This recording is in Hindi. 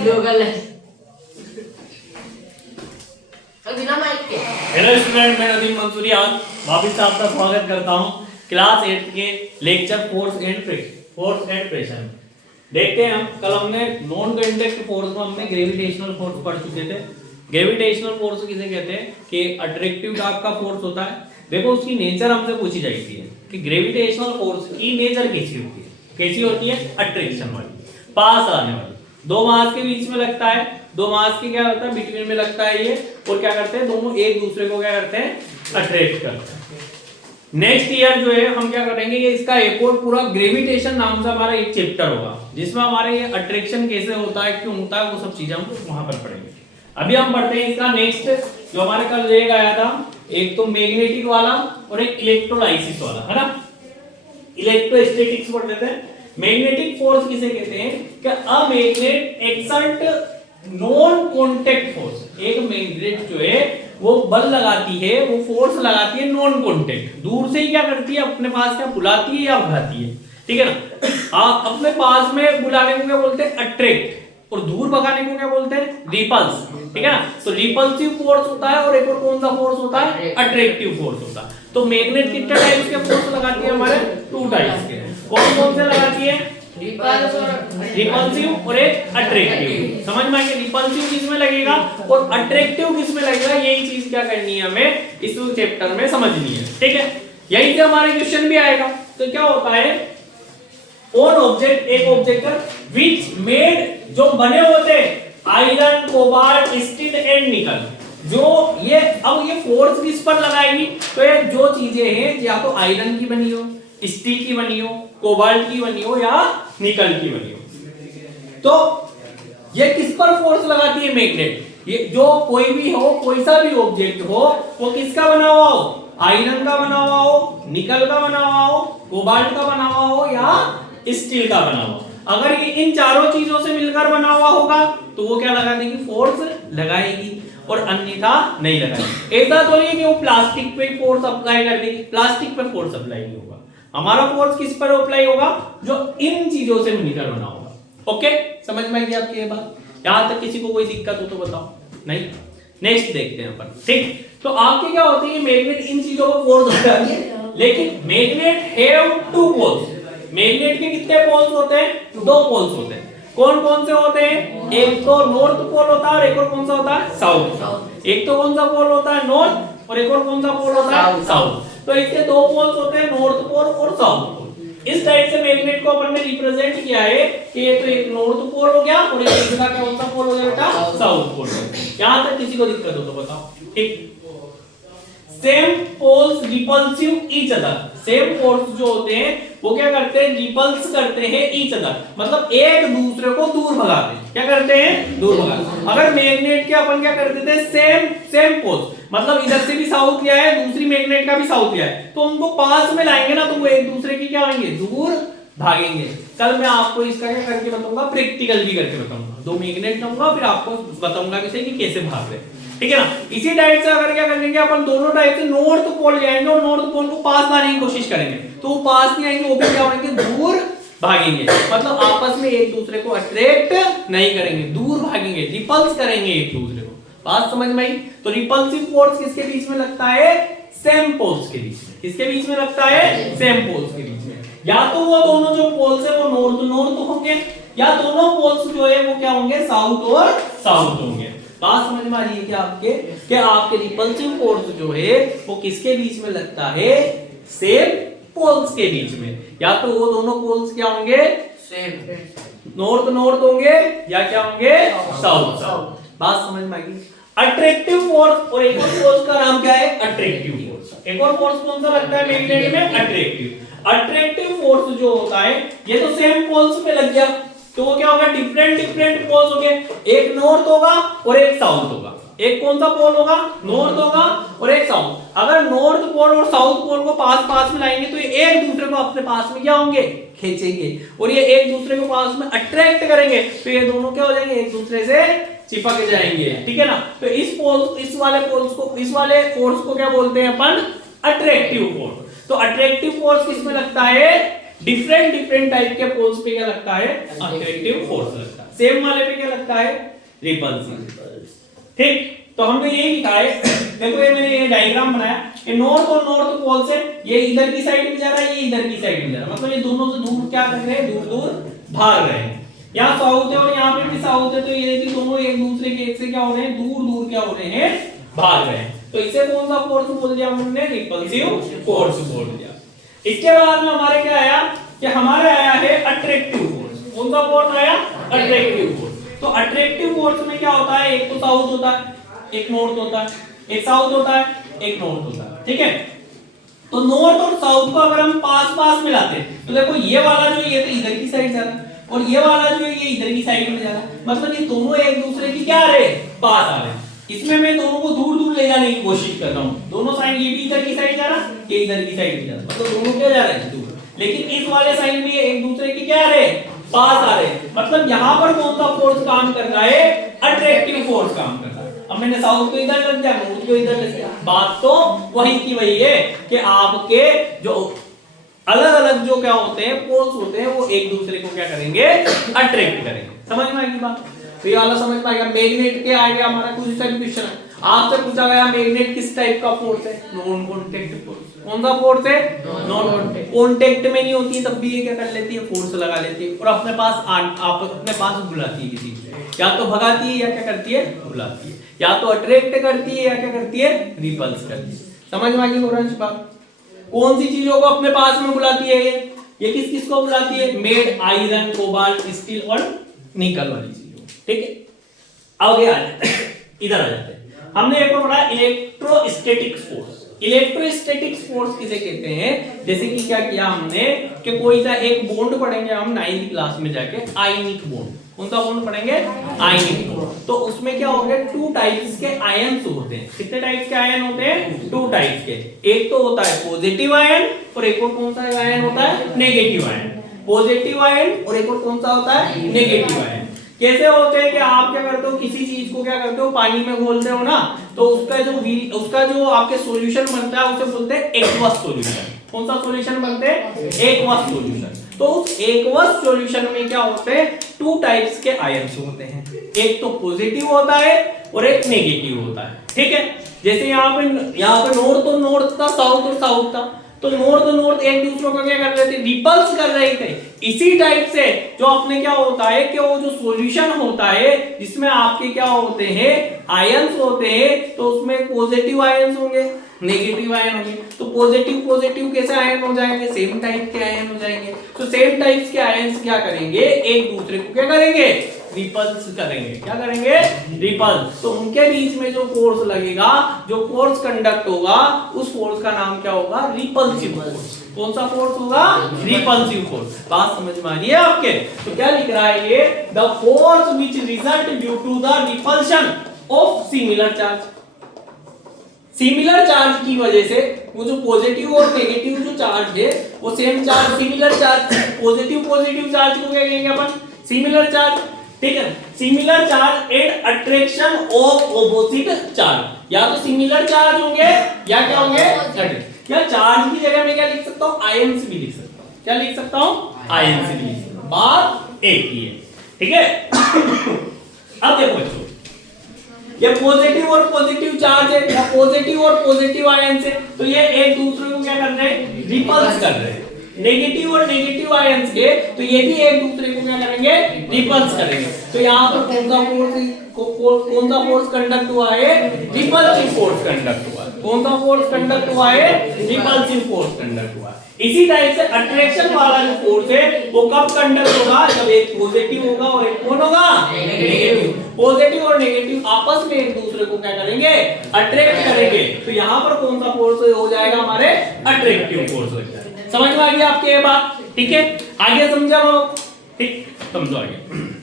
लोकल है बिना माइक के। हेलो स्टूडेंट, मैं नदीम मंसूरी आज वापस से आपका स्वागत करता हूं क्लास 8 के लेक्चर फोर्स एंड प्रेशर में। देखते हैं हम कल हमने नॉन कांटेक्ट फोर्स में हमने ग्रेविटेशनल फोर्स पढ़ चुके थे। ग्रेविटेशनल फोर्स किसे कहते हैं कि अट्रैक्टिव टाइप का फोर्स होता है। देखो उसकी नेचर हमसे पूछी जाती है कि ग्रेविटेशनल फोर्स की नेचर कैसी होती है। कैसी होती है? अट्रैक्शन वाली, पास आने वाली। दो मास के बीच में लगता है, दो मास के क्या होता है बिटवीन में लगता है ये, और क्या करते हैं दोनों एक दूसरे को क्या करते हैं अट्रैक्ट करते हैं। नेक्स्ट ईयर जो है हम क्या करेंगे ये इसका एक और पूरा ग्रेविटेशन नाम से हमारा एक चैप्टर होगा जिसमें हमारे ये अट्रैक्शन कैसे होता है, क्यों होता है, वो सब चीजें हम वहां पर पढ़ेंगे। अभी हम पढ़ते हैं इसका नेक्स्ट जो हमारे कल लेग आया था, एक तो मैग्नेटिक वाला और एक इलेक्ट्रोलाइसिस वाला, है ना। इलेक्ट्रोस्टैटिक्स पढ़ते थे। मैग्नेटिक फोर्स किसे कहते हैं कि a magnet exert non contact force. एक मैग्नेट जो है वो बल लगाती है, वो फोर्स लगाती है नॉन कांटेक्ट, दूर से ही क्या करती है अपने पास क्या बुलाती है या भगाती है, ठीक है ना। अपने पास में बुलाने को क्या बोलते हैं अट्रैक्ट, और दूर भगाने को क्या बोलते हैं रिपल्स, ठीक है ना। तो रिपल्सिव फोर्स होता है और एक और कौन सा फोर्स होता है अट्रैक्टिव फोर्स होता है। तो मैग्नेट कितने टाइप्स के फोर्स लगाती है हमारे? 2 टाइप्स के। कौन कौन से लगाती है? रिपल्सिव और एक अट्रैक्टिव। समझ में आया? रिपल्सिव किस में लगेगा और अट्रैक्टिव किस में लगेगा, यही चीज क्या करनी है हमें इस चैप्टर में समझनी है, ठीक है। यही से हमारे क्वेश्चन भी आएगा। तो क्या होता है ऑन ऑब्जेक्ट, एक ऑब्जेक्ट विच मेड जो बने होते आयरन, कोबाल्ट, स्टील एंड निकल, जो ये अब ये फोर्स किस पर लगाएगी, तो ये जो चीजें हैं या तो आयरन की बनी हो, स्टील की बनी हो, कोबाल्ट की बनी हो या निकल की बनी हो, तो ये किस पर फोर्स लगाती है मैग्नेट। ये जो कोई भी हो, कोई सा भी ऑब्जेक्ट हो, वो किसका बना हुआ हो, आयरन का बना हुआ हो, निकल का बना हुआ हो, कोबाल्ट का बना हुआ हो या स्टील का बना हुआ। अगर ये इन चारों चीजों से मिलकर बना हुआ होगा तो वो क्या लगा देगी, फोर्स लगाएगी, और अन्यथा नहीं लगाएगी। ऐसा तो नहीं कि वो प्लास्टिक पे फोर्स अप्लाई कर देगी, प्लास्टिक पे फोर्स अप्लाई नहीं होगा। हमारा फोर्स किस पर अप्लाई होगा, जो इन चीजों से मिलकर बना होगा। ओके, समझ में आई आपकी ये बात? यहां तक किसी को कोई दिक्कत हो तो बताओ। नहीं, नेक्स्ट देखते हैं अपन, ठीक। तो आपके क्या होती है मैग्नेट इन चीजों को फोर्स लगाती है, लेकिन मैग्नेट हैव 2 पोल्स। मैग्नेट के कितने पोल्स होते हैं? 2 पोल्स होते हैं। कौन कौन से होते हैं? एक तो नॉर्थ पोल होता है और एक और कौन सा होता है साउथ। एक तो कौन सा पोल होता है नॉर्थ और एक और कौन सा पोल होता है साउथ। तो इसके 2 पोल्स होते हैं नॉर्थ पोल और साउथ पोल। इस टाइप से मैग्नेट को अपन ने रिप्रेजेंट किया है कि ये तो एक नॉर्थ पोल हो गया और एक का कौन सा पोल हो गया बेटा, साउथ पोल। यहां तक किसी को दिक्कत हो तो बताओ, ठीक। Same poles repulsive each other. Same poles जो होते हैं वो क्या करते हैं, रिपल्स करते हैं ईच अदर, मतलब एक दूसरे को दूर भगाते हैं। क्या करते हैं? दूर भगाते हैं। अगर मैग्नेट के अपन क्या करते थे, सेम पोल्स, मतलब इधर से भी साउथ लिया है, दूसरी मैग्नेट का भी साउथ लिया है, तो उनको पास में लाएंगे ना, तो वो एक दूसरे की क्या होंगे, दूर भागेंगे। कल मैं आपको इसका क्या करके बताऊंगा, प्रैक्टिकल भी करके बताऊंगा। 2 मैग्नेट लूंगा फिर आपको बताऊंगा कि कैसे भाग रहे, ठीक है ना। इसी टाइप से अगर क्या करेंगे अपन दोनों टाइप से नॉर्थ पोल ले आएंगे और नॉर्थ पोल को पास लाने की कोशिश करेंगे, तो वो पास नहीं आएंगे, वो भी क्या होंगे, दूर भागेंगे। मतलब आपस में एक दूसरे को अट्रैक्ट नहीं करेंगे, दूर भागेंगे, रिपल्स करेंगे एक दूसरे को। बात समझ में आई? तो रिपल्सिव फोर्स किसके बीच में लगता है? सेम पोल्स के बीच में। किसके बीच में लगता है? सेम पोल्स के बीच में। या तो वो दोनों जो पोल्स है वो नॉर्थ होंगे, या दोनों पोल्स जो है वो क्या होंगे, साउथ और साउथ होंगे। बात समझ में आ रही है कि आपके रिपल्सिव फोर्स जो है वो किसके बीच में लगता है? सेम पोल्स के बीच में। या तो वो दोनों पोल्स क्या होंगे, सेम नॉर्थ होंगे, या क्या होंगे, साउथ। बात समझ में आ गई? अट्रैक्टिव फोर्स और एक और फोर्स का नाम क्या है, अट्रैक्टिव फोर्स। एक और फोर्स कौन सा लगता है मैग्नेट में? अट्रैक्टिव फोर्स जो होता है ये तो सेम पोल्स पे लग गया, तो वो क्या होगा, डिफरेंट पोल्स होंगे। एक नॉर्थ होगा और एक साउथ होगा। एक कौन सा पोल होगा, नॉर्थ होगा और एक साउथ। अगर नॉर्थ पोल और साउथ पोल को पास में लाएंगे तो ये एक दूसरे को अपने पास में क्या होंगे, खींचेंगे, और ये एक दूसरे को पास में अट्रैक्ट करेंगे, तो ये दोनों क्या हो जाएंगे, एक दूसरे से चिपक जाएंगे, ठीक है ना। तो इस वाले फोर्स को क्या बोलते हैं अपन, अट्रैक्टिव फोर्स। तो अट्रैक्टिव फोर्स किसमें लगता है, डिफरेंट टाइप के पोल्स पे क्या लगता है, अट्रैक्टिव फोर्स लगता है। सेम वाले पे क्या लगता है, रिपल्सिव। ठीक, तो हमने यही लिखा है, देखो ये मैंने ये डायग्राम बनाया, ये नॉर्थ और नॉर्थ पोल से ये इधर की साइड में जा रहा है, ये इधर की साइड में जा रहा है, मतलब ये दोनों से दूर क्या कर रहे हैं, दूर दूर भाग रहे हैं। यहाँ साउथ है और यहाँ पे भी साउथ है, तो ये भी दोनों एक दूसरे के एक से क्या हो रहे हैं, दूर दूर क्या हो रहे हैं, भाग रहे हैं। तो इसे कौन सा फोर्स बोल दिया हमने, रिपल्सिव फोर्स बोल दिया। इसके बाद में हमारे क्या आया कि हमारे आया है अट्रैक्टिव फोर्स। कौन सा फोर्स आया, अट्रैक्टिव फोर्स। तो अट्रैक्टिव फोर्स में क्या होता है, एक तो साउथ होता है, एक नॉर्थ होता है, एक साउथ होता है, एक नॉर्थ होता है। ठीक है, तो नॉर्थ और साउथ को अगर हम पास पास मिलाते हैं तो देखो ये वाला जो ये तो इधर की साइड जा रहा है और ये वाला जो है ये इधर की साइड में जा रहा है, मतलब ये दोनों एक दूसरे की क्या आ रहे हैं, पास आ रहे हैं। इसमें मैं दोनों को दूर दूर ले जाने की कोशिश कर रहा हूँ, दोनों साइड, ये भी इधर की साइड जा रहा है, ये इधर की साइड जा रहा है, मतलब दोनों क्या जा रहे हैं, दूर। लेकिन इस वाले साइड में ये एक दूसरे की क्या आ रहे हैं, पास आ रहे हैं, मतलब यहाँ पर कौन सा फोर्स काम कर रहा है, अट्रैक्टिव फोर्स काम कर रहा है। अब मैंने साउथ को इधर लग दिया, नॉर्थ को इधर लग दिया, बात तो वही की वही है कि आपके जो अलग अलग जो क्या होते हैं, पोल्स होते हैं, वो एक दूसरे को क्या करेंगे, अट्रैक्ट करेंगे। समझ में आएगी बात, तो ये वाला समझ में आएगा। मैग्नेट के आगे हमारा कुछ सा क्वेश्चन है, आपसे पूछा गया मैग्नेट किस टाइप का फोर्स है, नॉन कांटेक्ट फोर्स। कौन सा फोर्स है, नॉन कांटेक्ट। कांटेक्ट में नहीं होती है तब भी ये क्या कर लेती है, फोर्स लगा लेती है और अपने पास आप अपने पास बुलाती है किसी को, या तो भगाती है या क्या करती है, बुलाती है, या तो अट्रैक्ट करती है या क्या करती है, रिपल्स करती है। समझ में आ गई ऑरेंज बात। कौन सी चीजों को अपने पास में बुलाती है, ये किस किस को बुलाती है, मेड, आयरन, कोबाल्ट, स्टील और निकल वाली चीजों। ठीक है, आगे आ जाते हैं, इधर आ जाते हैं। हमने एक और पढ़ा इलेक्ट्रोस्टैटिक फोर्स। इलेक्ट्रोस्टैटिक फोर्स किसे कहते हैं, जैसे कि क्या किया हमने कि कोई सा एक बॉन्ड पढ़ेंगे हम 9th क्लास में जाके, आयनिक बॉन्ड। कौन सा बॉन्ड पढ़ेंगे, आयनिक बॉन्ड। तो उसमें क्या होगा, 2 टाइप्स के आयन्स होते हैं। कितने टाइप्स के आयन होते हैं, 2 टाइप्स के। एक तो होता है पॉजिटिव आयन और एक और कौन सा आयन होता है, नेगेटिव आयन। पॉजिटिव आयन और एक और कौन सा होता है, नेगेटिव आयन। कैसे होते हैं कि आप क्या करते हो, किसी चीज को क्या करते हो, पानी में घोलते हो ना, तो उसका जो आपके सॉल्यूशन बनता है उसे बोलते हैं एक्वस सॉल्यूशन। कौन सा सॉल्यूशन बनते हैं, एक्वस सॉल्यूशन। तो उस एक्वस सॉल्यूशन में क्या होते हैं, 2 टाइप्स के आयन्स होते हैं, एक तो पॉजिटिव होता है और एक नेगेटिव होता है। ठीक है, जैसे यहाँ पे नॉर्थ और नॉर्थ था, साउथ और साउथ था, तो नॉर्थ और नॉर्थ एक दूसरे को क्या कर रहे थे, रिपल्स कर रहे थे। इसी टाइप से जो अपने क्या होता है कि वो जो सॉल्यूशन होता है जिसमें आपके क्या होते हैं, आयंस होते हैं, तो उसमें पॉजिटिव आयंस होंगे, नेगेटिव आयन होंगे। तो पॉजिटिव पॉजिटिव कैसे आयन हो जाएंगे, सेम टाइप के आयन हो जाएंगे। तो सेम टाइप्स के आयंस क्या करेंगे, एक दूसरे को क्या करेंगे, रिपल्स करेंगे। क्या करेंगे, रिपल्स। तो उनके बीच में जो फोर्स लगेगा, जो फोर्स कंडक्ट होगा, उस फोर्स का नाम क्या होगा, रिपल्सिव फोर्स। कौन सा फोर्स होगा, रिपल्सिव फोर्स। बात समझ में आ रही है आपके। तो क्या लिख रहा है ये, the force which result due to the repulsion of similar charge. Similar charge की वजह से वो जो पॉजिटिव और नेगेटिव जो चार्ज है वो same charge, similar charge, positive charge को क्या कहेंगे अपन, सिमिलर चार्ज। ठीक है, similar charge and attraction of opposite charge. या तो सिमिलर चार्ज होंगे या क्या होंगे, या चार्ज की जगह में क्या लिख सकता हूं, आयंस भी लिख सकता हूं। क्या लिख सकता हूं, आयंस भी लिख सकता हूं। बात एक ही है। ठीक है, अब देखो बच्चों, ये पॉजिटिव और पॉजिटिव चार्ज है, या पॉजिटिव और पॉजिटिव आयंस है, तो ये एक दूसरे को क्या कर रहे हैं, रिपल्स कर रहे हैं। नेगेटिव और नेगेटिव आयंस के, तो ये भी एक दूसरे को क्या करेंगे, रिपल्स करेंगे। तो यहाँ पर कौन सा फोर्स कंडक्ट हुआ है, रिपल्सिव फोर्स कंडक्ट हुआ है। कौन सा फोर्स कंडक्ट हुआ है, रिपल्सिव फोर्स कंडक्ट हुआ है। इसी टाइप से अट्रैक्शन वाला जो फोर्स है वो कब कंडक्ट होगा, जब एक पॉजिटिव होगा और एक कौन होगा, नेगेटिव। पॉजिटिव और नेगेटिव आपस में एक दूसरे को क्या करेंगे, अट्रैक्ट करेंगे। तो यहाँ पर कौन सा फोर्स हो जाएगा, हमारे अट्रैक्टिव फोर्स हो जाएगा। समझ में आ गया आपके ये बात। ठीक है, आगे समझा, ठीक समझो आगे।